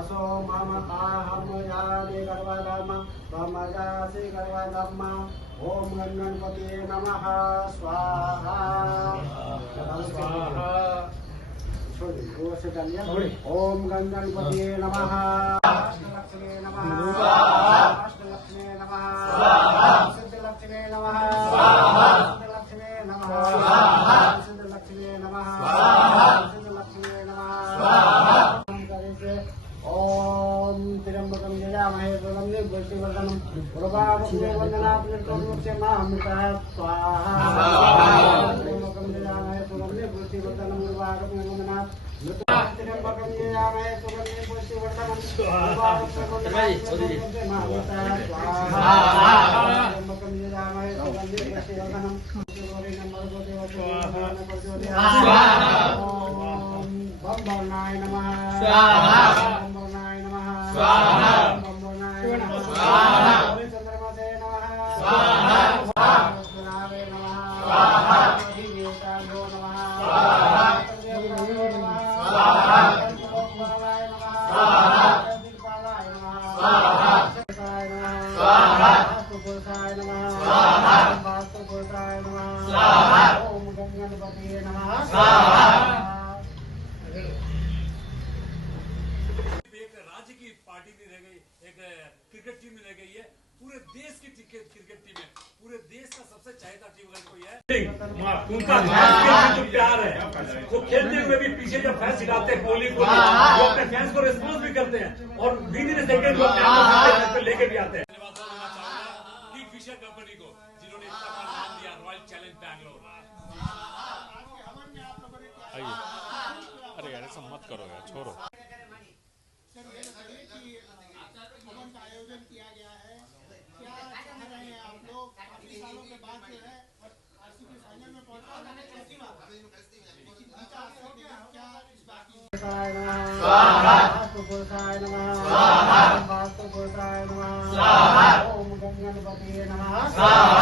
असो मम आहम यानि गर्वधर्म ब्रह्मजासि गर्वधर्म। ओम गणपतये नमः स्वाहा स्वाहा। ओम गणपतये नमः अष्टलक्ष्मी नमः अष्टलक्ष्मी नमः सिद्धलक्ष्मी नमः सिद्धलक्ष्मी नमः सिद्धलक्ष्मी नमः सिद्धलक्ष्मी नमः। ओम त्र्यंबकं यजामहे सुगंधिं पुष्टिवर्धनम् उर्वारुकं वन्दनात् मामृतः स्वाहा। त्र्यंबकं यजामहे सुगंधिं पुष्टिवर्धनम् उर्वारुकं वन्दनात् त्र्यंबकं यजामहे सुगंधिं पुष्टिवर्धनम् उर्वारुकं वन्दनात् मामृतः स्वाहा। त्र्यंबकं यजामहे सुगंधिं पुष्टिवर्धनम् ओम बम्बरनाय नमः स्वाहा। बम्बरनाय नमः स्वाहा। बम्बरनाय नमः स्वाहा। चंद्रमसे नमः स्वाहा। सुनावे नमः स्वाहा। देवताभ्यो नमः स्वाहा। देवताभ्यो नमः स्वाहा। बम्बरनाय नमः स्वाहा। दिक्पालाय नमः स्वाहा। देवताय नमः स्वाहा। वास्तुपुरुषाय नमः स्वाहा। वास्तुपुरुषाय नमः स्वाहा। ओम गणपतये नमः स्वाहा। पार्टी नहीं रह गई, एक क्रिकेट टीम में रह गई है। पूरे देश की क्रिकेट टीम है, पूरे देश का सबसे चाहता टीम अगर कोई है उनका जो प्यार है वो खेलते हुए भी पीछे जब फैंस सिखाते हैं कोहली को, वो अपने फैंस को रिस्पॉन्स भी करते हैं और विद इन सेकंड वो लेके भी आते हैं। धन्यवाद देना चाहूंगा किंगफिशर कंपनी को जिन्होंने इतना बड़ा नाम दिया रॉयल चैलेंज बैंगलोर। आइए, अरे यार ऐसा मत करो यार, छोड़ो। आयोजन किया गया है, क्या चाह रहे हैं आप लोग? काफी सालों के बाद जो है आरसीबी फाइनल में पहुंचा, कैसी बात क्या इस बात की? स्वाहा। वास्तुपुरुषाय नमः स्वाहा। वास्तुपुरुषाय नमः स्वाहा। ओम गणपतये नमः स्वाहा।